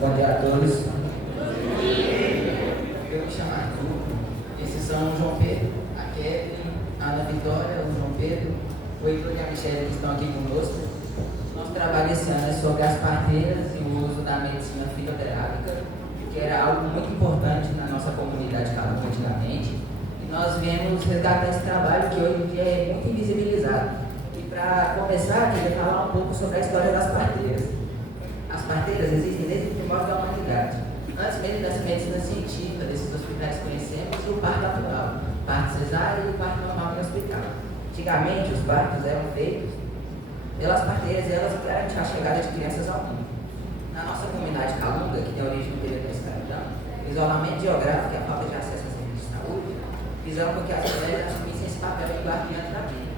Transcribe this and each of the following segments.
Bom dia a todos. Eu me chamo Arthur. Esses são o João Pedro, a Kevin, a Ana Vitória, o João Pedro, o Heitor e a Michelle que estão aqui conosco. Nosso trabalho esse ano é sobre as parteiras e o uso da medicina fitoterápica, que era algo muito importante na nossa comunidade calunga antigamente. E nós viemos resgatar esse trabalho que hoje em dia é muito invisibilizado. E para começar, eu queria falar um pouco sobre a história das parteiras. As parteiras existem desde o primórdio da humanidade. Antes mesmo dessa medicina científica, desses hospitais que conhecemos, e o parto natural, parto cesárea e o parto normal no hospital. Antigamente, os partos eram feitos pelas parteiras e elas garantiam a chegada de crianças ao mundo. Na nossa comunidade calunga, que tem origem no período da escravidão, o isolamento geográfico e a falta de acesso a serviços de saúde fizeram com que as mulheres assumissem esse papel de guardiãs da vida.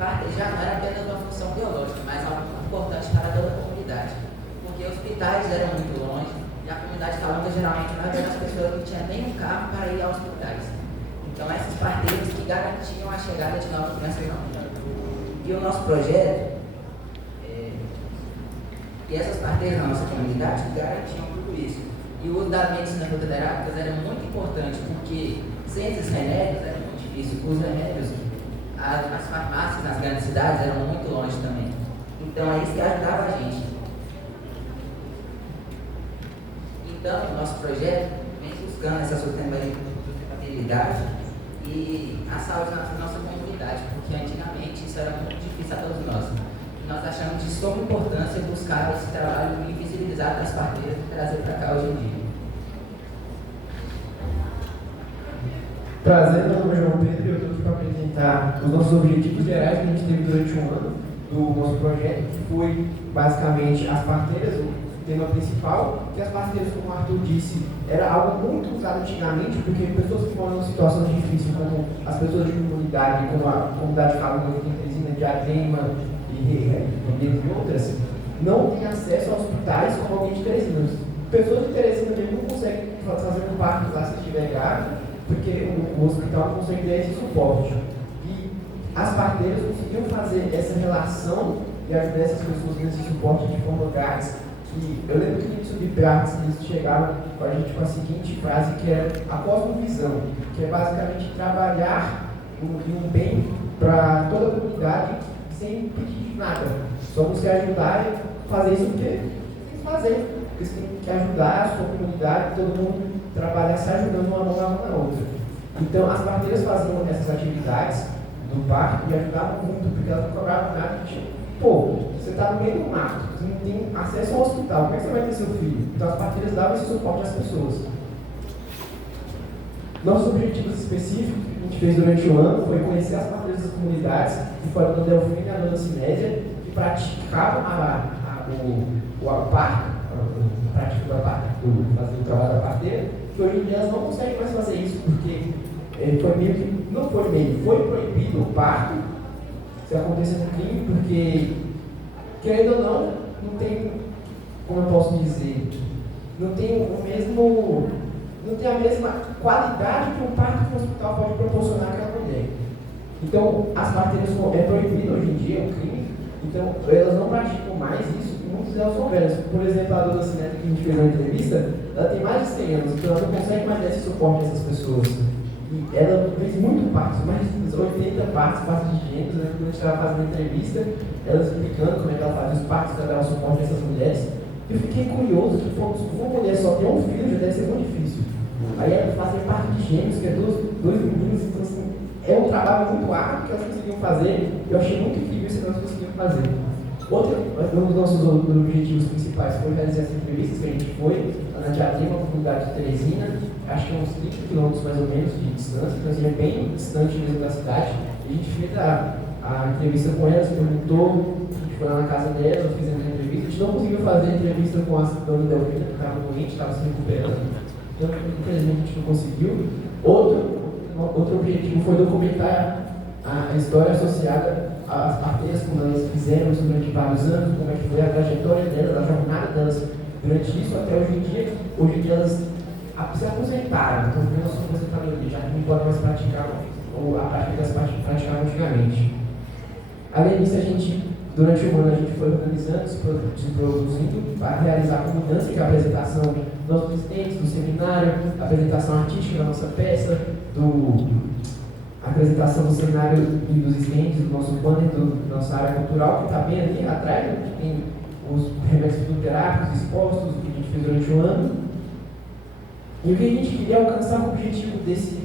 Partejar não era apenas uma função biológica, mas algo muito importante para toda a comunidade, porque hospitais eram muito longe e a comunidade calunga geralmente não era das pessoas que não tinham nem um carro para ir a hospitais. Então, essas parteiras que garantiam a chegada de novas crianças ao mundo. E o nosso projeto, e essas parteiras na nossa comunidade garantiam tudo isso. E o uso das medicinas fitoterápicas era muito importante, porque sem esses remédios era muito difícil. Os remédios, as farmácias nas grandes cidades eram muito longe também. Então, é isso que ajudava a gente. Então, o nosso projeto vem buscando essa sustentabilidade e a saúde na nossa comunidade, porque antigamente isso era muito difícil a todos nós. Nós achamos de suma importância buscar esse trabalho invisibilizado das parteiras e trazer para cá hoje em dia. Prazer, meu nome é João Pedro e eu estou aqui para apresentar os nossos objetivos gerais que a gente teve durante um ano do nosso projeto, que foi basicamente as parteiras, o tema principal, que as parteiras, como o Arthur disse, era algo muito usado antigamente, porque pessoas que moram em situações difíceis, como as pessoas de comunidade, como a comunidade calunga que tem Teresina, Diadema, e outras, não têm acesso a hospitais como alguém de Teresina. Pessoas de Teresina mesmo não conseguem fazer um parto lá se estiver grávida, porque o hospital não consegue dar esse suporte. E as parteiras conseguiram fazer essa relação e ajudar essas pessoas nesse suporte de forma grátis. Que eu lembro que no início de Praxis eles chegaram com a gente com a seguinte frase, que é a cosmovisão, que é basicamente trabalhar em um bem para toda a comunidade sem pedir nada. Só você ajudar e fazer isso porque tem que fazer. Você tem que ajudar a sua comunidade, todo mundo trabalhar se ajudando uma mão na outra. Então, as parteiras faziam essas atividades do parto e ajudavam muito, porque elas não cobravam nada. Tipo, pô, você está no meio do mato, você não tem acesso ao hospital, como é que você vai ter seu filho? Então, as parteiras davam esse suporte às pessoas. Nossos objetivos específicos que a gente fez durante o ano foi conhecer as parteiras das comunidades, que foi a Dona Delfina e a Dona Sinésia, que praticavam o parto, fazer o trabalho da parteira, que hoje em dia elas não conseguem mais fazer isso, porque foi proibido o parto, se acontecer um crime, porque, querendo ou não tem, como eu posso dizer, não tem a mesma qualidade que um parto que o hospital pode proporcionar àquela mulher. Então, as parteiras é proibido hoje em dia, é um crime, então elas não praticam mais isso, e muitas delas são velhas. Por exemplo, a Dona Sineta, que a gente fez na entrevista, ela tem mais de 100 anos, então ela não consegue mais dar esse suporte a essas pessoas. E ela fez muito partos, mais de 80 partos de gêmeos, né? Quando a gente estava fazendo a entrevista, ela explicando como é que ela fazia os partos para dar o suporte a essas mulheres. Eu fiquei curioso, que uma mulher só ter um filho já deve ser muito difícil. Aí ela fazia parto de gêmeos, que é dois meninos, então assim, é um trabalho muito árduo que elas conseguiam fazer. Eu achei muito incrível isso que elas conseguiram fazer. Um dos nossos objetivos principais foi realizar essas entrevistas que a gente foi na Diadema, uma comunidade de Teresina, acho que uns 30 quilômetros mais ou menos de distância, então assim, é bem distante mesmo da cidade. A gente fez a entrevista com elas, perguntou, a gente foi lá na casa delas, fizemos a entrevista. A gente não conseguiu fazer a entrevista com a Dona Delfina, que estava doente, estava se recuperando, então infelizmente a gente não conseguiu. Outro objetivo foi documentar a história associada às parteiras, como elas fizeram isso durante vários anos, como é que foi a trajetória delas, a jornada delas durante isso até hoje em dia. Hoje em dia elas se aposentaram, então também nós somos aposentadoria, já que não podem mais praticar a prática que elas praticavam antigamente. Além disso, a gente Durante o ano a gente foi organizando, se produzindo para realizar a culminância, que é a apresentação dos nossos assistentes, do seminário, a apresentação artística da nossa peça, a apresentação do seminário e dos assistentes, do nosso banner, da nossa área cultural, que está bem ali atrás, né, que tem os remédios fitoterápicos expostos, o que a gente fez durante o ano. E o que a gente queria alcançar, o objetivo desse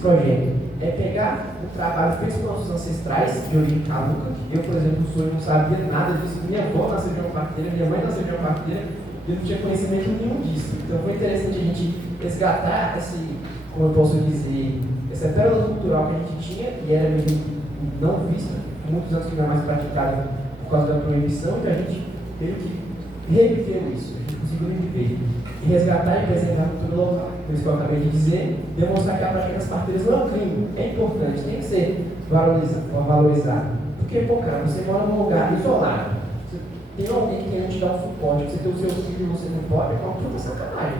projeto, é pegar o trabalho feito pelos nossos ancestrais de origem caduca. Eu, por exemplo, não sabia nada disso. Minha avó nasceu de uma parteira, minha mãe nasceu de uma parteira, e eu não tinha conhecimento nenhum disso. Então foi interessante a gente resgatar como eu posso dizer, essa pérola cultural que a gente tinha, e era meio não vista, muitos anos que não é mais praticada por causa da proibição, e a gente meio que reviveu isso, a gente conseguiu reviver. E resgatar e preservar a cultura local. Por isso que eu acabei de dizer, demonstrar que a prática das parteiras não é um crime, é importante, tem que ser valorizado. Porque, pô, cara, você mora num lugar isolado, tem alguém que quer te dar um suporte, você tem o seu filho e você não pode, é uma puta sacanagem.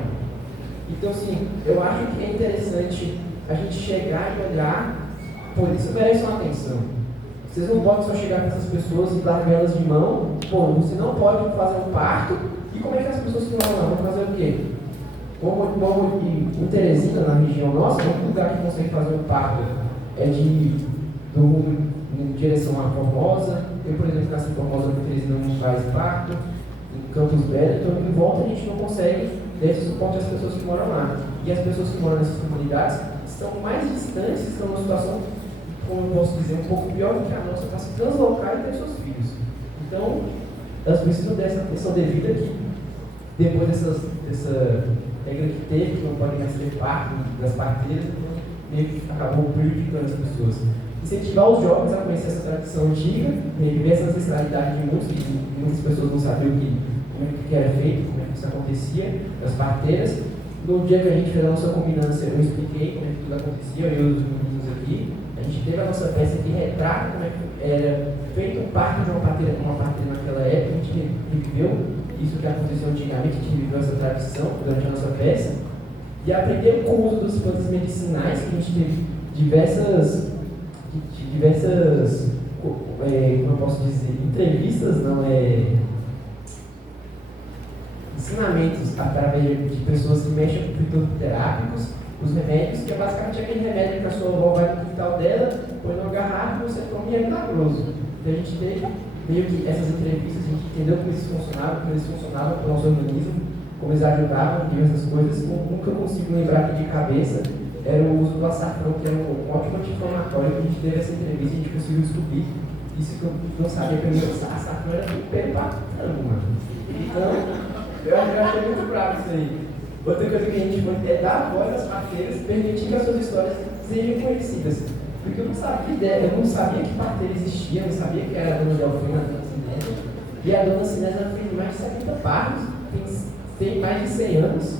Então, assim, eu acho que é interessante a gente chegar e olhar, pô, isso merece uma atenção. Vocês não podem só chegar com essas pessoas e dar elas de mão, pô, você não pode fazer um parto. E como é que as pessoas que vão lá vão fazer o quê? Como em Teresina, na região nossa, o único lugar que consegue fazer um parto é do rumo em direção à Formosa. Eu, por exemplo, nasci em Formosa, em Teresina não faz parto. Em Campos Velhos, então em volta a gente não consegue dar esse suporte às pessoas que moram lá. E as pessoas que moram nessas comunidades estão mais distantes, estão numa situação, como eu posso dizer, um pouco pior do que a nossa, para se translocar e ter seus filhos. Então, elas precisam dessa atenção devida que, depois dessa regra que teve, que não podem mais ter parto das parteiras, meio que acabou prejudicando as pessoas. Incentivar os jovens a conhecer essa tradição antiga, reviver essa ancestralidade de muitos, que muitas pessoas não sabiam como é que era feito, como é que isso acontecia, das parteiras. No dia que a gente fez a nossa combinância, eu expliquei como é que tudo acontecia, eu e os meninos aqui. A gente teve a nossa peça que retrata como é que era feito o parto de uma parteira naquela época. A gente reviveu isso que aconteceu antigamente, a gente reviveu essa tradição durante a nossa peça. E aprendeu com o uso das plantas medicinais, que a gente teve diversas como eu posso dizer, entrevistas, ensinamentos através de pessoas que mexem com fitoterápicos, os remédios, que é basicamente aquele remédio que a sua avó vai no quintal dela, põe numa garrafa e você toma e é milagroso. Então a gente teve meio que essas entrevistas, a gente entendeu como eles funcionavam para o nosso organismo, como eles ajudavam em diversas coisas. Um que eu consigo lembrar aqui de cabeça era o uso do açafrão, que era um ótimo anti-inflamatório, que a gente teve essa entrevista e a gente conseguiu descobrir isso que eu não sabia primeiro. Açafrão era muito pelo pra caramba, mano. Então, eu achei muito bravo isso aí. Outra coisa que a gente foi é dar voz às parteiras, permitir que as suas histórias sejam conhecidas. Porque eu não sabia que parteira existia, eu não sabia que era a dona Delfina, a dona Sinésia. E a dona Sinésia fez mais de 70 partos, tem mais de 100 anos,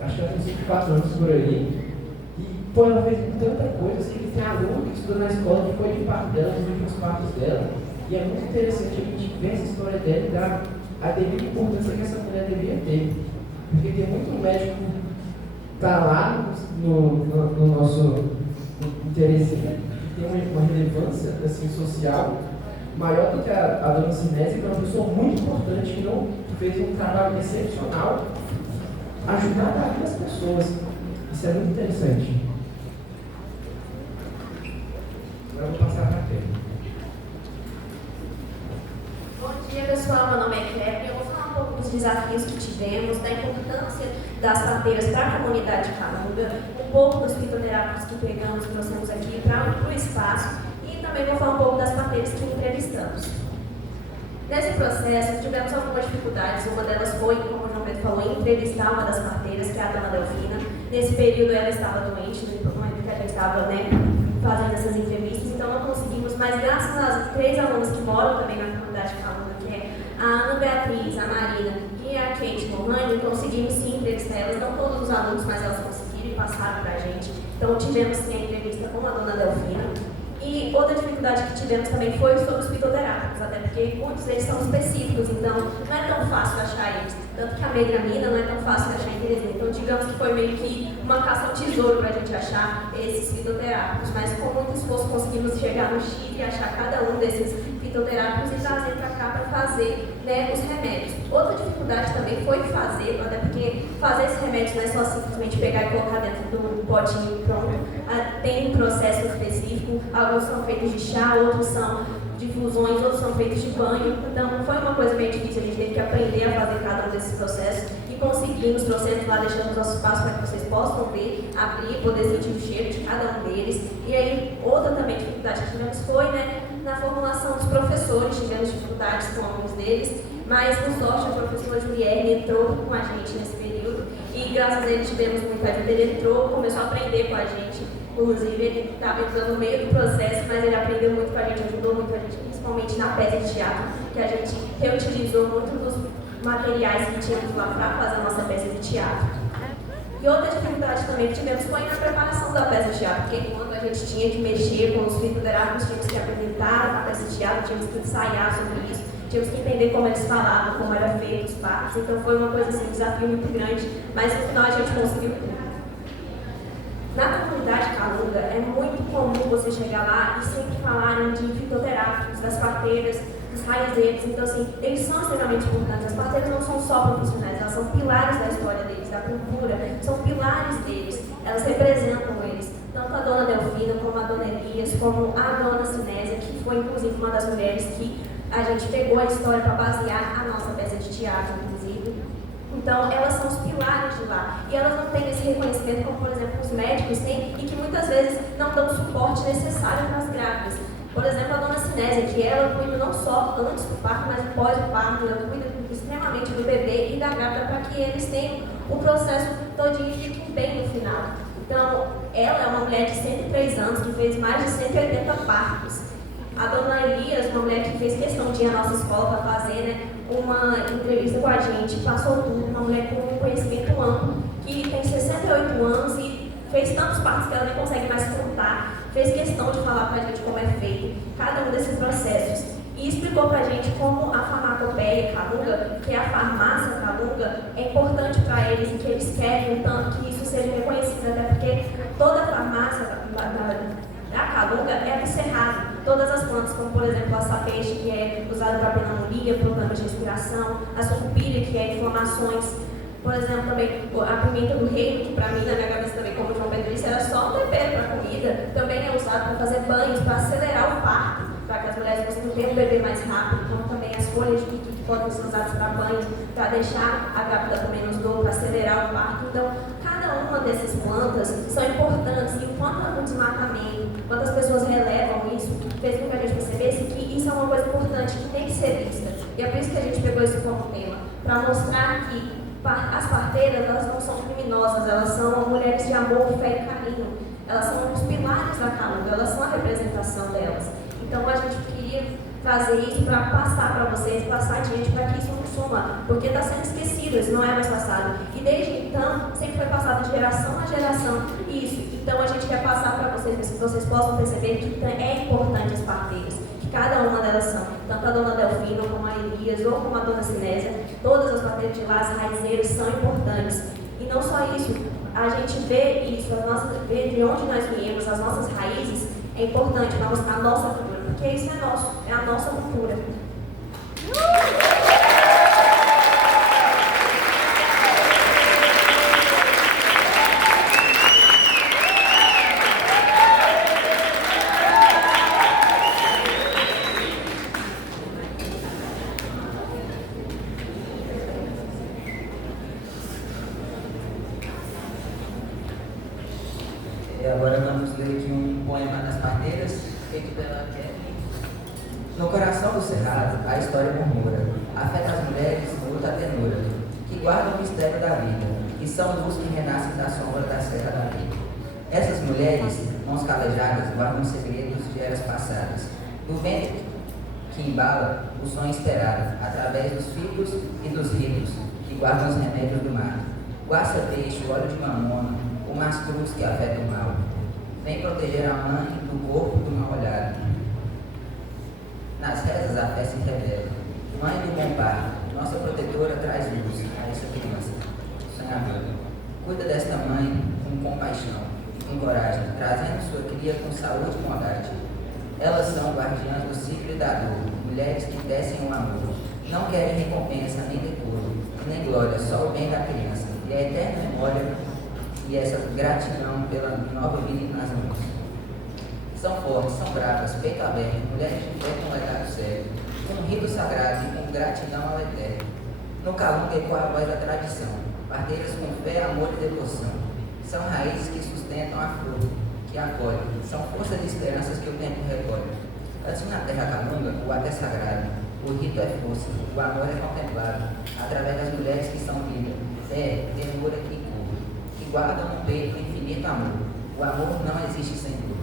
acho que ela tem 54 anos por aí. E, pô, ela fez tanta coisa, que tem aluno que estudou na escola, que foi de parto dela, nos últimos partos dela. E é muito interessante a gente ver essa história dela e dar a devida importância que essa mulher deveria ter. Porque tem muito médico que está lá no nosso interesse, que tem uma relevância assim, social maior do que a dona Sinésia, que é uma pessoa muito importante, que fez um trabalho excepcional, ajudar a dar as pessoas. Isso é muito interessante. Agora eu vou passar para a tela. Bom dia, pessoal. Meu nome é Kevin. Eu vou falar um pouco dos desafios que tivemos, da importância das parteiras para a comunidade Calunga, um pouco dos fitoterápicos que pegamos e trouxemos aqui para o espaço e também vou falar um pouco das parteiras que entrevistamos. Nesse processo, tivemos algumas dificuldades. Uma delas foi, como o João Pedro falou, entrevistar uma das parteiras, que é a dona Delfina. Nesse período, ela estava doente, no momento que a gente estava fazendo essas entrevistas, então não conseguimos, mas graças às 3 alunas que moram também na comunidade Calunga, que é a Ana Beatriz, a Marina e a Kate Mohani, conseguimos sim entrevistar elas, não todos os alunos, mas elas conseguiram e passaram para a gente. Então tivemos sim a entrevista com a dona Delfina. E outra dificuldade que tivemos também foi sobre os fitoterápicos, até porque muitos deles são específicos, então não é tão fácil achar eles. Tanto que a megramina não é tão fácil de achar em Teresina. Então, digamos que foi meio que uma caça ao tesouro para a gente achar esses fitoterápicos. Mas com muito esforço conseguimos chegar no Chile e achar cada um desses fitoterápicos fitoterápicos e trazer para cá para fazer, né, os remédios. Outra dificuldade também foi fazer, até porque fazer esses remédios não é só simplesmente pegar e colocar dentro do potinho pronto. Tem um processo específico, alguns são feitos de chá, outros são difusões, outros são feitos de banho. Então foi uma coisa bem difícil, a gente teve que aprender a fazer cada um desses processos e conseguimos, trouxemos lá, deixamos nossos passos para que vocês possam ver, abrir, poder sentir o cheiro de cada um deles. E aí, outra também dificuldade que tivemos foi, né, na formulação dos professores, tivemos dificuldades com alguns deles, mas por sorte o professor Julierne entrou com a gente nesse período e graças a ele tivemos muita ajuda. Ele entrou, começou a aprender com a gente, inclusive ele estava entrando no meio do processo, mas ele aprendeu muito com a gente, ajudou muito a gente, principalmente na peça de teatro, que a gente reutilizou muito dos materiais que tínhamos lá para fazer a nossa peça de teatro. E outra dificuldade também que tivemos foi na preparação da peça de teatro, porque quando a gente tinha que mexer com os fitoterápicos, tínhamos que apresentar a peça de teatro, tínhamos que ensaiar sobre isso, tínhamos que entender como eles falavam, como era feito os partos, então foi uma coisa assim, um desafio muito grande, mas no final a gente conseguiu tudo. Na comunidade Calunga, é muito comum você chegar lá e sempre falarem de fitoterápicos, das parteiras, dos raizeiros. Então, assim, eles são extremamente importantes. As parteiras não são só profissionais, elas são pilares da história deles, da cultura, são pilares deles, elas representam eles. Tanto a dona Delfina, como a dona Elias, como a dona Sinésia, que foi, inclusive, uma das mulheres que a gente pegou a história para basear a nossa peça de teatro, inclusive. Então, elas são os pilares de lá. E elas não têm esse reconhecimento como, por exemplo, os médicos têm e que muitas vezes não dão o suporte necessário para as grávidas. Por exemplo, a dona Sinésia, que ela cuida não só antes do parto, mas pós o parto, ela cuida extremamente do bebê e da grávida para que eles tenham o processo todinho e fiquem bem no final. Então, ela é uma mulher de 103 anos que fez mais de 180 partos. A dona Elias, uma mulher que fez questão de ir à nossa escola para fazer, né, uma entrevista com a gente, passou tudo, uma mulher com um conhecimento amplo, que tem 68 anos e fez tantos partos que ela nem consegue mais contar, fez questão de falar para a gente como é feito cada um desses processos e explicou para a gente como a farmacopeia Calunga, que é a farmácia Calunga, é importante para eles e que eles querem tanto que isso seja reconhecido, até porque toda a farmácia da Calunga é do cerrado. Todas as plantas, como por exemplo a sapeixe, que é usada para pneumonia, problemas de respiração, a sucupira, que é inflamações, por exemplo, também a pimenta do reino, que para mim, na minha cabeça também, como o João Pedro disse, era só um tempero para comida, também é usado para fazer banhos, para acelerar o parto, para que as mulheres possam ter um bebê mais rápido, como também as folhas de piqui, que podem ser usadas para banhos, para deixar a grávida com menos dor, para acelerar o parto. Então, cada uma dessas plantas são importantes e enquanto o desmatamento, quantas pessoas relevam isso, fez com que a gente percebesse que isso é uma coisa importante que tem que ser vista. E é por isso que a gente pegou isso como tema, para mostrar que as parteiras, elas não são criminosas, elas são mulheres de amor, fé e carinho. Elas são os pilares da Calunga, elas são a representação delas. Então a gente queria fazer isso para passar para vocês, passar adiante para que isso não suma, porque está sendo esquecido, isso não é mais passado. E desde então, sempre foi passado de geração a geração isso. Então a gente quer passar para vocês, para que vocês possam perceber que é importante as parteiras, que cada uma delas são, tanto a dona Delfina, como a Elias, ou como a dona Sinésia, todas as parteiras de lá, as raizeiras, são importantes. E não só isso, a gente vê isso, vê de onde nós viemos, as nossas raízes, é importante para mostrar a nossa cultura, porque isso é nosso, é a nossa cultura. E agora vamos ler aqui um poema das parteiras, feito pela Kelly. No coração do cerrado, a história murmura, a fé das mulheres luta a tenura, que guardam o mistério da vida, que são luz que renascem da sombra da serra da vida. Essas mulheres, mãos calejadas, guardam segredos de eras passadas, do vento que embala o sonho esperado, através dos filhos e dos rios, que guardam os remédios do mar. Guarda peixe, o óleo de mamona, o mastruz que afeta o mal. Vem proteger a mãe do corpo do mal olhado. Nas rezas a fé se revela. Mãe do bom parto, nossa protetora traz luz a essa criança sonhadora. Cuida desta mãe com compaixão e com coragem, trazendo sua cria com saúde e bondade. Elas são guardiãs do ciclo e da dor, mulheres que tecem o amor. Não querem recompensa, nem decoro, nem glória, só o bem da criança, e a eterna memória e essa gratidão pela nova vida nas mãos. São fortes, são bravas, peito aberto, mulheres de fé com legado sério, com um rito sagrado e com gratidão ao eterno. No calunga ecoa a voz da tradição, parteiras com fé, amor e devoção. São raízes que sustentam a flor, que acolhe, são forças e esperanças que o tempo recolhe. Assim na terra calunga, o ato é sagrado, o rito é força, o amor é contemplado, através das mulheres que são vida, fé, ternura e cura, que guardam no peito o infinito amor. O amor não existe sem dor.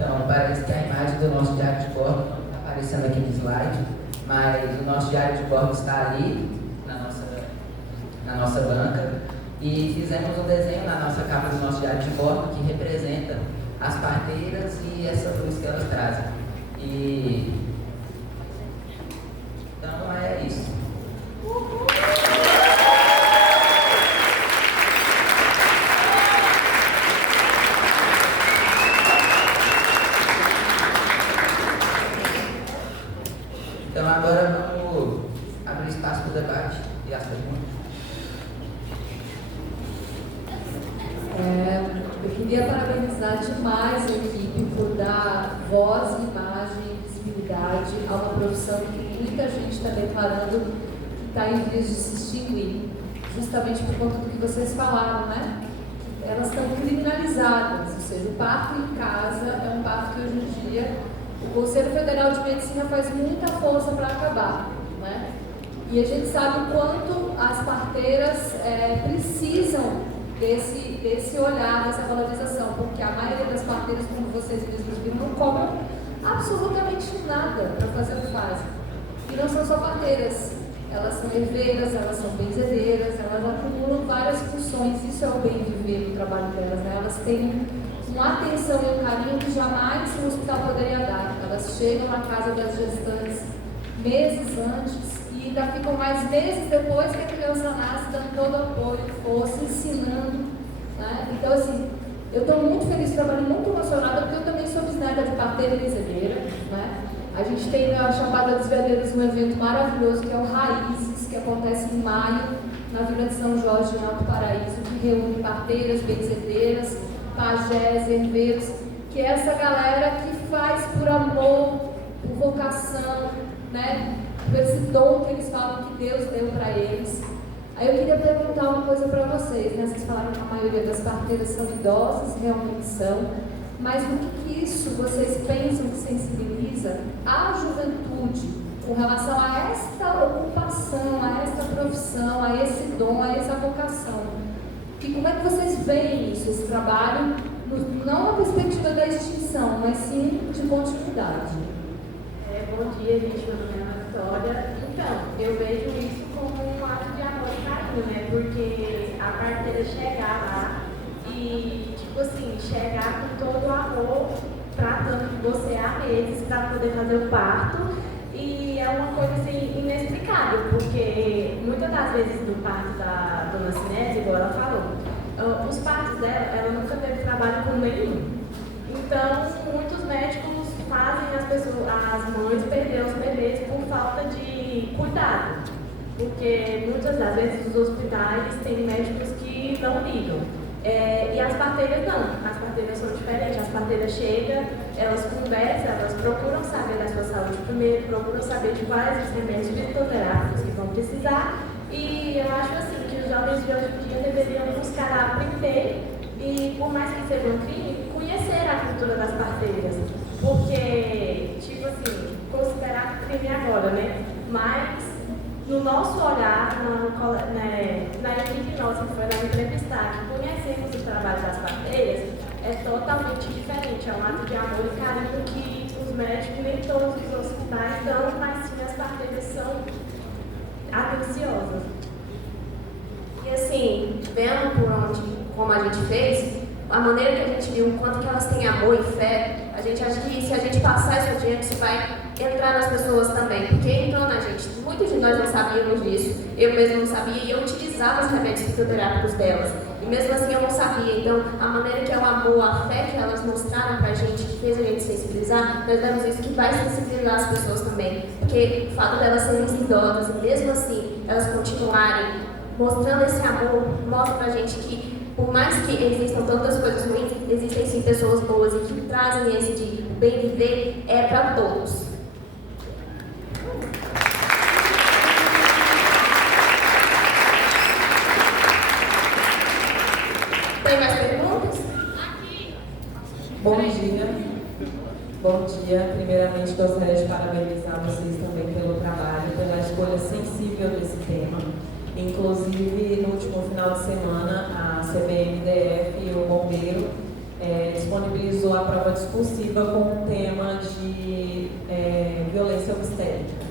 Então, parece que a imagem do nosso diário de bordo não está aparecendo aqui no slide, mas o nosso diário de bordo está ali, na nossa banca, e fizemos um desenho na nossa capa do nosso diário de bordo que representa as parteiras e essa luz que elas trazem. Então, é isso. Então agora vamos abrir espaço para o debate e as perguntas. Eu queria parabenizar demais a equipe por dar voz, imagem e visibilidade a uma profissão que muita gente está declarando que está em vias de se extinguir, justamente por conta do que vocês falaram, né? Elas estão criminalizadas, ou seja, o parto em casa é um parto que hoje em dia o Conselho Federal de Medicina faz muita força para acabar, né? E a gente sabe o quanto as parteiras precisam desse olhar, dessa valorização, porque a maioria das parteiras, como vocês mesmos viram, não cobram absolutamente nada para fazer o que fazem. E não são só parteiras, elas são herdeiras, elas são benzedeiras, elas acumulam várias funções, isso é o bem viver do trabalho delas, né? Elas têm uma atenção e um carinho que jamais o hospital poderia dar. Elas chegam na casa das gestantes meses antes e ainda ficam mais meses depois que a criança nasce, dando todo apoio, força, ensinando, né? Então, assim, eu estou muito feliz, trabalho muito emocionada, porque eu também sou bisneta de parteira e benzedeira, né? A gente tem na Chapada dos Veadeiros um evento maravilhoso que é o Raízes, que acontece em maio, na Vila de São Jorge, em Alto Paraíso, que reúne parteiras, benzedeiras, pajés, herdeiros, que é essa galera que faz por amor, por vocação, né? Por esse dom que eles falam que Deus deu para eles. Aí eu queria perguntar uma coisa para vocês, né? Vocês falaram que a maioria das parteiras são idosas, realmente são, mas no que isso vocês pensam que sensibiliza a juventude com relação a esta ocupação, a esta profissão, a esse dom, a essa vocação? E como é que vocês veem isso, esse trabalho, não na perspectiva da extinção, mas sim de continuidade? Bom dia, gente. Meu nome é Ana Vitória. Então, eu vejo isso como um ato de amor e carinho, né? Porque a parteira chegar lá e, tipo assim, chegar com todo o amor, tratando de você há meses para poder fazer o parto. E é uma coisa assim inexplicável, porque muitas das vezes do parto da dona Sinese, igual ela falou, os partos dela, ela nunca teve trabalho com nenhum. Então, muitos médicos fazem as mães perder os bebês por falta de cuidado, porque muitas das vezes os hospitais têm médicos que não ligam. E as parteiras não, as parteiras são diferentes, as parteiras chegam, elas conversam, elas procuram saber da sua saúde primeiro, procuram saber de quais os remédios fitoterápicos que vão precisar, e eu acho assim que os jovens de hoje em dia deveriam buscar aprender e, por mais que seja um crime, conhecer a cultura das parteiras, porque, tipo assim, considerar crime agora, né? Mas no nosso olhar, na equipe nossa que foi lá entrevistar, que conhecemos o trabalho das parteiras, é totalmente diferente. É um ato de amor e carinho que os médicos nem todos os hospitais dão, mas sim as parteiras são atenciosas. E assim, vendo como a gente fez, a maneira que a gente viu, o quanto que elas têm amor e fé, a gente acha que se a gente passar isso adiante, isso vai entrar nas pessoas também. Porque entrou na gente. Muitos de nós não sabíamos disso. Eu mesma não sabia e eu utilizava os remédios fitoterápicos delas. E mesmo assim eu não sabia. Então, a maneira que é o amor, a fé que elas mostraram pra gente, que fez a gente sensibilizar, nós damos isso que vai sensibilizar as pessoas também. Porque o fato delas serem idosas e mesmo assim elas continuarem mostrando esse amor, mostra pra gente que por mais que existam tantas coisas ruins, existem sim pessoas boas e que trazem esse de bem viver é para todos. Tem mais perguntas? Bom dia. Bom dia. Primeiramente, gostaria de parabenizar vocês também pelo trabalho, pela escolha sensível desse tema. Inclusive, no último final de semana, a CBMDF e o Bombeiro disponibilizou a prova discursiva com o tema de violência obstétrica.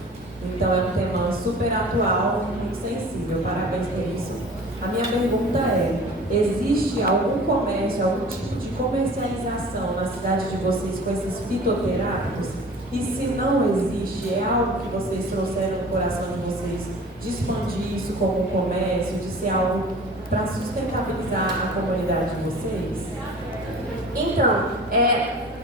Então, é um tema super atual, muito sensível. Parabéns por isso. A minha pergunta é: existe algum comércio, algum tipo de comercialização na cidade de vocês com esses fitoterápicos? E se não existe, é algo que vocês trouxeram no coração de vocês, de expandir isso como um comércio, de ser algo para sustentabilizar a comunidade de vocês? Então,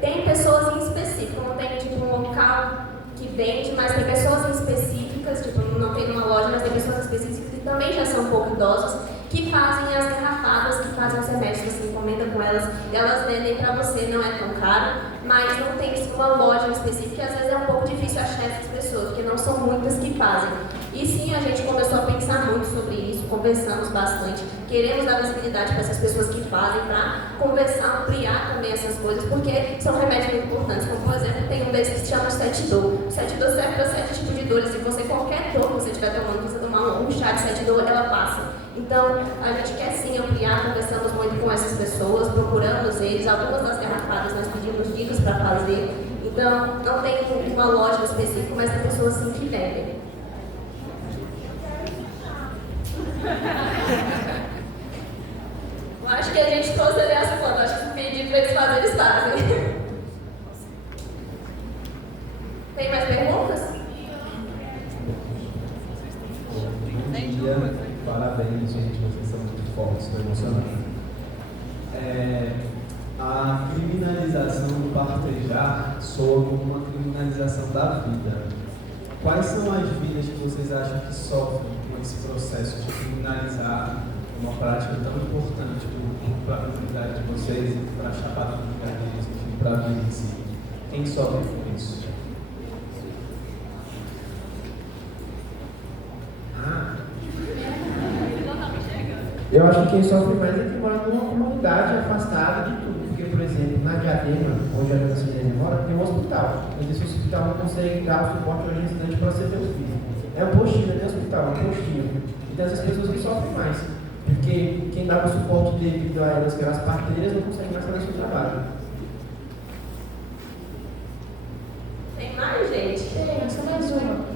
tem pessoas em específico, não tem tipo um local que vende, mas tem pessoas específicas, tipo, não tem numa loja, mas tem pessoas específicas que também já são um pouco idosas, que fazem as garrafadas, que fazem os remédios, você encomenda com elas, e elas vendem para você, não é tão caro, mas não tem uma loja específica, e às vezes é um pouco difícil achar essas pessoas, porque não são muitas que fazem. E sim, a gente começou a pensar muito sobre isso, conversamos bastante, queremos dar visibilidade para essas pessoas que fazem, para conversar, ampliar também essas coisas, porque são remédios muito importantes, como por exemplo, tem um desses que se chama Sete Dor. O Sete Dor serve para 7 tipos de dores, e você, qualquer dor que você estiver tomando, você tomar um chá de Sete Dor, ela passa. Então, a gente quer sim ampliar, conversamos muito com essas pessoas, procuramos eles, algumas das garrafadas nós pedimos dicas para fazer. Então, não tem uma loja específica, mas tem pessoas sim que vendem. Eu acho que a gente trouxe essa foto, acho que pedir para eles fazerem, eles fazem. Tem mais perguntas? Bom dia, parabéns, gente, vocês são muito fortes, estou emocionado. A criminalização do partejar soa como uma criminalização da vida. Quais são as vidas que vocês acham que sofrem com esse processo de criminalizar uma prática tão importante para a comunidade de vocês, para a Chapada dos Veadeiros, enfim, para a vida em si? Quem sofre com isso? Eu acho que quem sofre mais é quem mora numa comunidade afastada de tudo. Porque, por exemplo, na Diadema, onde a Ana Cidadania mora, tem um hospital. Mas esse hospital não consegue dar o suporte ao gestante para ser teu filho. É um postinho, não é hospital, é um postinho. Então, essas pessoas que sofrem mais. Porque quem dá o suporte devido a elas, que eram as parteiras, não consegue mais fazer o seu trabalho. Tem mais, gente? Tem, só mais uma.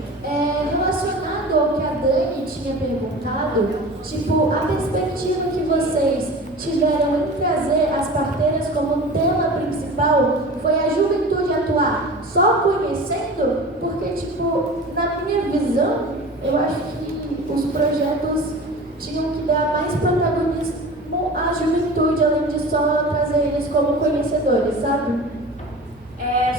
Relacionado ao que a Dani tinha perguntado, tipo, a perspectiva que vocês tiveram em trazer as parteiras como tema principal foi a juventude atuar só conhecendo, porque, tipo, na minha visão, eu acho que os projetos tinham que dar mais protagonismo à juventude, além de só trazer eles como conhecedores, sabe?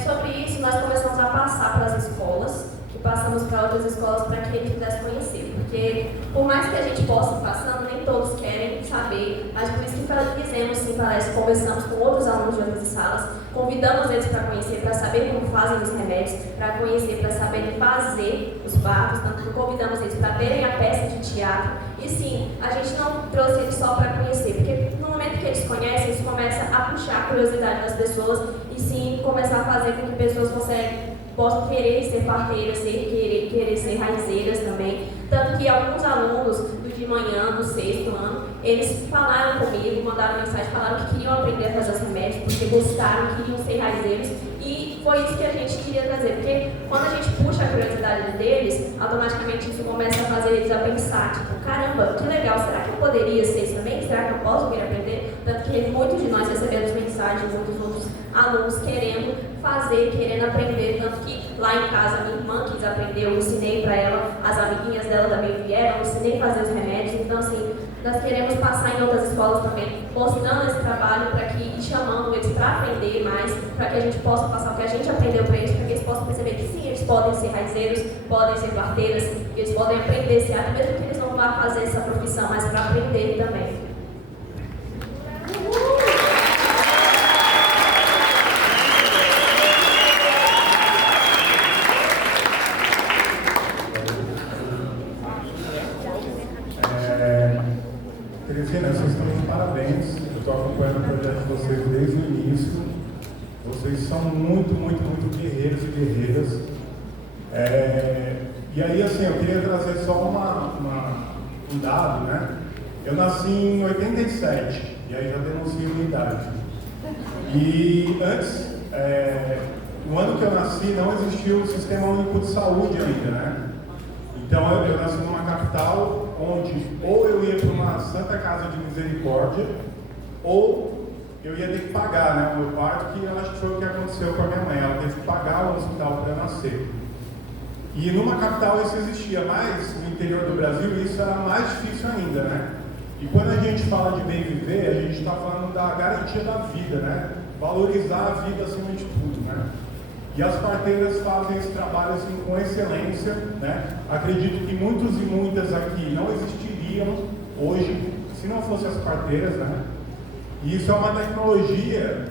Sobre isso, nós começamos a passar para as escolas e passamos para outras escolas para que eles pudessem conhecer. Porque, por mais que a gente possa ir passando, nem todos querem saber, mas por isso que fizemos sim palestras, conversamos com outros alunos de outras salas, convidamos eles para conhecer, para saber como fazem os remédios, para conhecer, para saberem fazer os partos, tanto que convidamos eles para verem a peça de teatro. E sim, a gente não trouxe eles só para conhecer, porque no momento que eles conhecem, isso começa a puxar a curiosidade das pessoas e sim começar a fazer com que pessoas possam querer ser parteiras, querer ser raizeiras também. Tanto que alguns alunos de manhã, do 6º ano, eles falaram comigo, mandaram mensagem, falaram que queriam aprender a fazer os remédios, porque gostaram, queriam ser raizeiros, e foi isso que a gente queria trazer, porque quando a gente puxa a curiosidade deles, automaticamente isso começa a fazer eles a pensar, tipo, caramba, que legal, será que eu poderia ser isso também? Será que eu posso vir aprender? Tanto que muitos de nós recebemos mensagens, muitos outros alunos querendo fazer, querendo aprender, tanto que lá em casa minha irmã quis aprender, eu ensinei para ela, as amiguinhas dela também vieram, eu ensinei a fazer os remédios, então assim, nós queremos passar em outras escolas também, mostrando esse trabalho para que, e chamando eles para aprender mais, para que a gente possa passar o que a gente aprendeu para eles, para que eles possam perceber que sim, eles podem ser raizeiros, podem ser parteiras, que eles podem aprender esse ato, mesmo que eles não vá fazer essa profissão, mas para aprender também. Teresina, vocês estão de parabéns. Eu estou acompanhando o projeto de vocês desde o início. Vocês são muito guerreiros e guerreiras. E aí, assim, eu queria trazer só um dado, né? Eu nasci em 87, e aí já denuncio minha idade. E antes, no ano que eu nasci, não existia o Sistema Único de Saúde ainda, né? Então eu nasci numa capital onde ou eu ia para uma Santa Casa de Misericórdia, ou eu ia ter que pagar, né, o meu parto, que eu acho que foi o que aconteceu com a minha mãe. Ela teve que pagar o hospital para nascer. E numa capital isso existia, mas no interior do Brasil isso era mais difícil ainda, né? E quando a gente fala de bem viver, a gente está falando da garantia da vida, né? Valorizar a vida acima de tudo, né? E as parteiras fazem esse trabalho assim, com excelência, né? Acredito que muitos e muitas aqui não existiriam hoje se não fossem as parteiras, né? E isso é uma tecnologia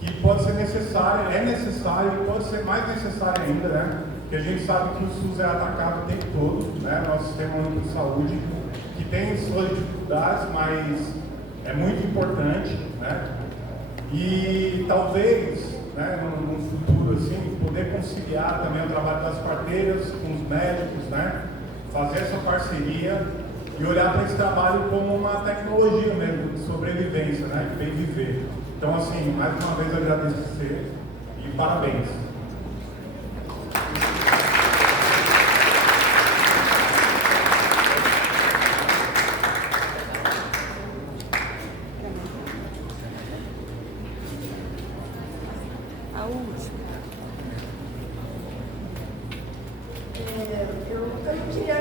que pode ser necessária, é necessária e pode ser mais necessária ainda, né? Porque a gente sabe que o SUS é atacado o tempo todo, né? Nosso Sistema Único de Saúde, que tem suas dificuldades, mas é muito importante, né? E talvez, né, no futuro, assim, poder conciliar também o trabalho das parteiras com os médicos, né? Fazer essa parceria e olhar para esse trabalho como uma tecnologia mesmo de sobrevivência, né? De bem viver. Então, assim, mais uma vez agradecer e parabéns. Eu também queria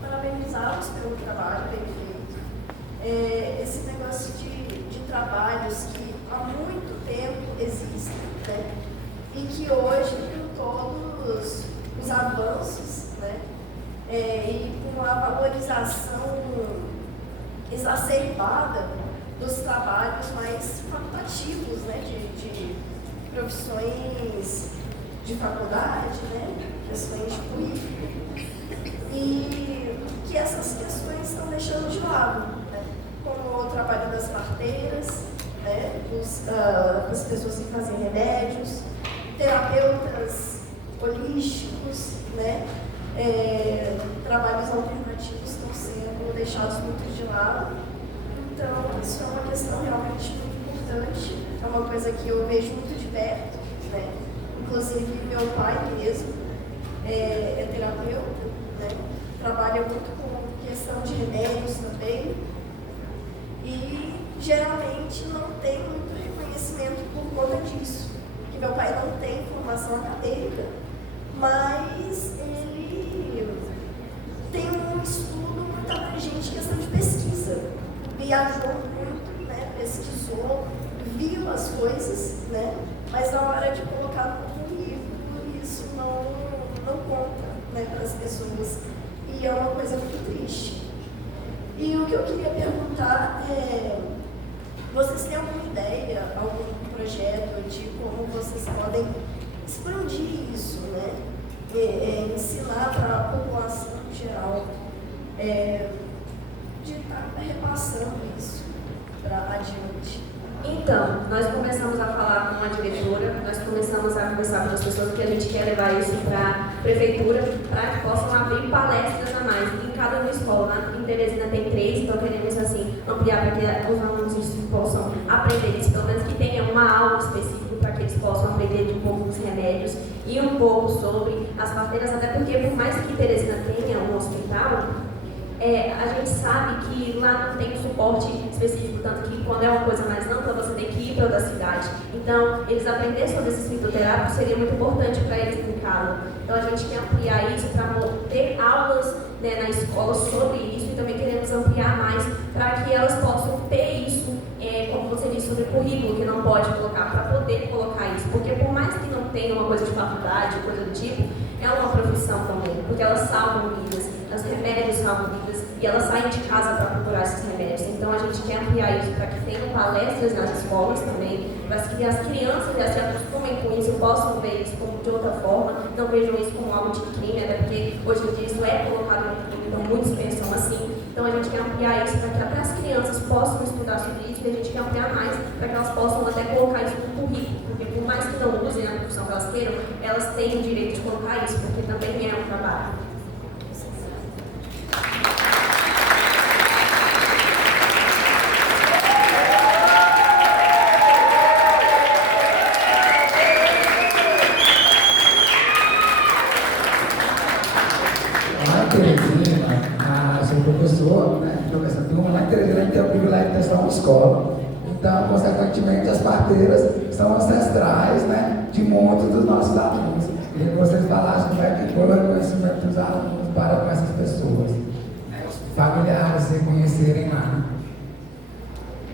parabenizá-los pelo trabalho bem feito. Esse negócio de trabalhos que há muito tempo existem, né? E que hoje, com todos os avanços, né? E com a valorização exacerbada dos trabalhos mais facultativos, né? De profissões de faculdade, né? Questões de currículo, e que essas questões estão deixando de lado, né? Como o trabalho das parteiras, né? Das pessoas que fazem remédios, terapeutas holísticos, né? Trabalhos alternativos estão sendo deixados muito de lado. Então, isso é uma questão realmente muito importante, é uma coisa que eu vejo muito de perto, né? Inclusive, meu pai mesmo é terapeuta, né? Trabalha muito com questão de remédios também, e geralmente não tem muito reconhecimento por conta disso, porque meu pai não tem formação acadêmica, mas ele tem um estudo muito abrangente em questão de pesquisa, viajou muito, né? Pesquisou, viu as coisas, né? Mas na hora de colocar no livro, isso não conta, né, para as pessoas. E é uma coisa muito triste. E o que eu queria perguntar é, vocês têm alguma ideia, algum projeto de como vocês podem expandir isso, né? Ensinar para a população em geral, de estar repassando isso para adiante. Então, nós começamos a falar com a diretora, nós começamos a conversar com as pessoas, porque a gente quer levar isso para prefeitura para que possam abrir palestras a mais em cada uma escola. Em Teresina tem 3, então queremos assim ampliar para que os alunos possam aprender isso, pelo menos que tenha uma aula específica para que eles possam aprender um pouco dos remédios e um pouco sobre as parteiras, até porque por mais que Teresina tenha um hospital, a gente sabe que lá não tem um suporte específico, tanto que quando é uma coisa mais ampla, você tem que ir para outra cidade. Então, eles aprenderem sobre esses fitoterápicos seria muito importante para eles em casa. Então, a gente quer ampliar isso para ter aulas, né, na escola sobre isso e também queremos ampliar mais para que elas possam ter isso, como você disse, sobre currículo, que não pode colocar, para poder colocar isso. Porque por mais que não tenha uma coisa de faculdade, coisa do tipo, é uma profissão também, porque elas salvam vidas, os remédios salvam vidas e elas saem de casa para procurar esses remédios. Então a gente quer ampliar isso para que tenham palestras nas escolas também, para que as crianças já se acostumem com isso, possam ver isso de outra forma, não vejam isso como algo de crime, até porque hoje em dia isso é colocado no crime, então muitos pensam assim. Então a gente quer ampliar isso para que até as crianças possam estudar sobre isso e a gente quer ampliar mais para que elas possam até colocar isso no currículo, porque por mais que não usem a profissão que elas queiram, elas têm o direito de colocar isso, porque também é um trabalho. Professor, né, professor turma, lá em Teresina a gente tem o privilégio de testar uma escola. Então, consequentemente, as parteiras são ancestrais, né, de muitos dos nossos alunos. Queria que vocês falassem como é que foi o reconhecimento dos alunos para com essas pessoas, né, os familiares se conhecerem lá.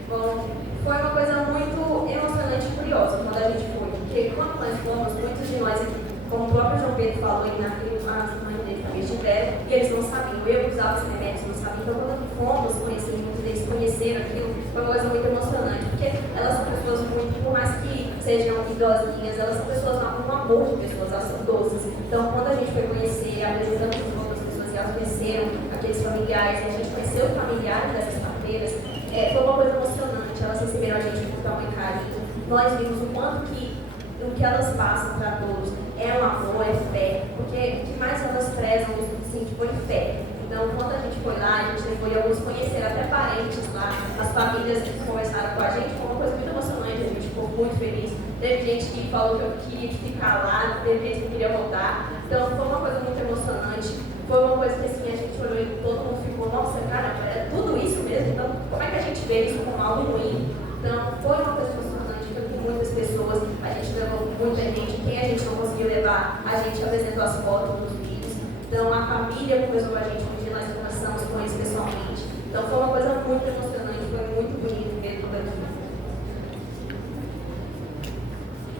Bom, foi uma coisa muito emocionante e curiosa quando a gente foi, porque quando nós fomos, muitos de nós aqui, como o próprio João Pedro falou aí na as mães deles também estiveram, e eles não sabiam, eu usava os remédios, não sabia. Então, quando fomos conhecer, muitos deles conheceram aquilo, foi uma coisa muito emocionante, porque elas são pessoas muito, por mais que sejam idosinhas, elas são pessoas, um amor de pessoas, elas são doces. Então, quando a gente foi conhecer, apresentando as outras pessoas, e elas conheceram aqueles familiares, a gente conheceu os familiares dessas parteiras, foi uma coisa emocionante. Elas receberam a gente com tamanho carinho. Nós vimos o quanto que o que elas passam para todos é um amor, é fé, porque o que mais elas prezam, assim, foi fé. Então, quando a gente foi lá, a gente foi alguns conhecer até parentes lá, as famílias que conversaram com a gente, foi uma coisa muito emocionante, a gente ficou muito feliz. Teve gente que falou que eu queria ficar lá, teve gente que queria voltar. Então, foi uma coisa muito emocionante. Foi uma coisa que assim, a gente olhou e todo mundo ficou, nossa, cara, é tudo isso mesmo? Então, como é que a gente vê isso como algo ruim? Então, foi uma coisa emocionante, foi com muitas pessoas, a gente levou muita gente, quem a gente não conseguiu levar, a gente apresentou as fotos nos vídeos. Então, a família conversou com a gente, um dia nós conversamos com eles pessoalmente. Então, foi uma coisa muito emocionante, foi muito bonito ver tudo aquilo.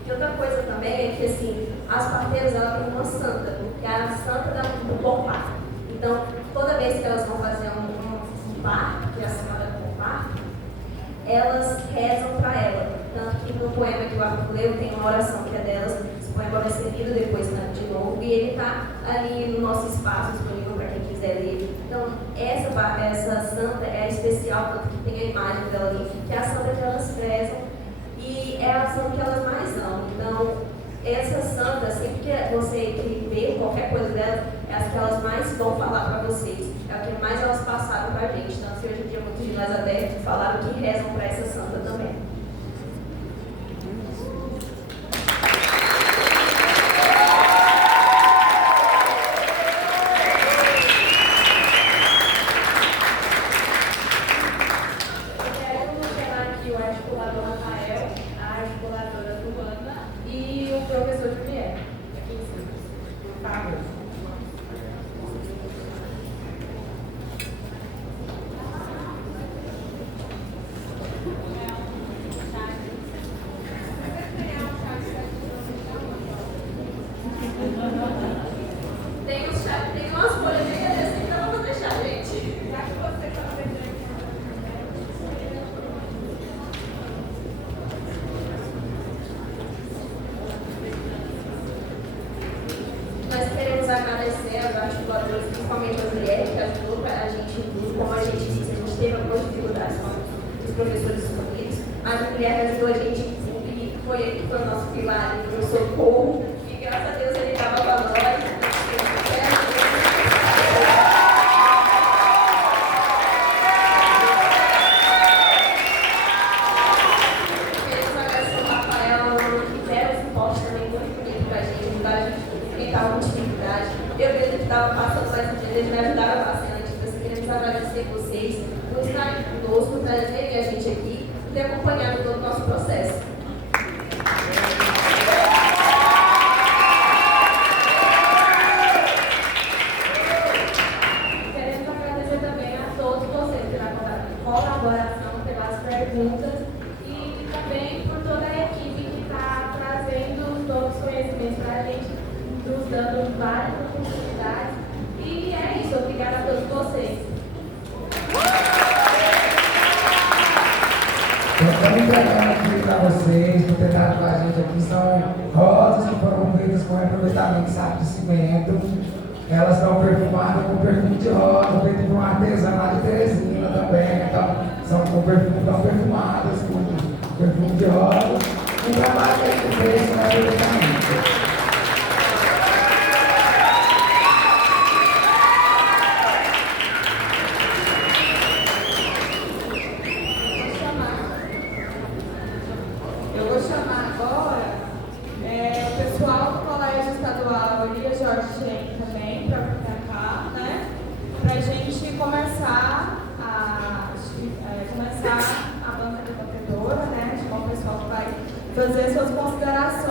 E outra coisa também é que, assim, as parteiras, elas têm uma santa, que é a santa do bom parto. Então, toda vez que elas vão fazer um parto, que é a semana do bom parto, elas rezam para ela. Tanto que no poema que o Arthur leu, tem uma oração que é delas, esse poema vai ser lido depois, né, de novo, e ele está ali no nosso espaço disponível para quem quiser ler. Então, essa santa é especial, tanto que tem a imagem dela ali, que é a santa que elas rezam, e é a santa que elas mais amam. Então, essa santa, sempre que você vê qualquer coisa dela, é as que elas mais vão falar para vocês, é a que mais elas passaram para a gente. Então, se hoje em dia muitos de nós até falaram que rezam para essa santa também. Tem umas folhas bem assim, então vamos deixar, gente. Nós queremos agradecer aos articuladores, principalmente as mulheres, que ajudou a gente, como a gente disse, a gente teve algumas dificuldades com os professores escolhidos, mas a mulher ajudou a gente e foi ele que foi o nosso pilar, o socorro, e graças a Deus ele estava com nós. vocês me ajudaram bastante. Nós queremos agradecer vocês por estarem conosco, por trazerem a gente aqui e ter acompanhado todo o nosso processo. Queremos agradecer também a todos vocês pela colaboração, pelas perguntas e também por toda a equipe que está trazendo todos os conhecimentos para a gente, nos dando várias oportunidades. E é isso, obrigada a todos vocês. Estamos entregando aqui para vocês, por ter dado com a gente aqui, são rosas que foram feitas com aproveitamento de saco de cimento. Elas estão perfumadas com perfume de rosa, feito por um artesão lá de Teresina também. Então, são com perfume, estão perfumadas com perfume de rosa. Um trabalho que a gente fez com aproveitamento. Fazer suas considerações.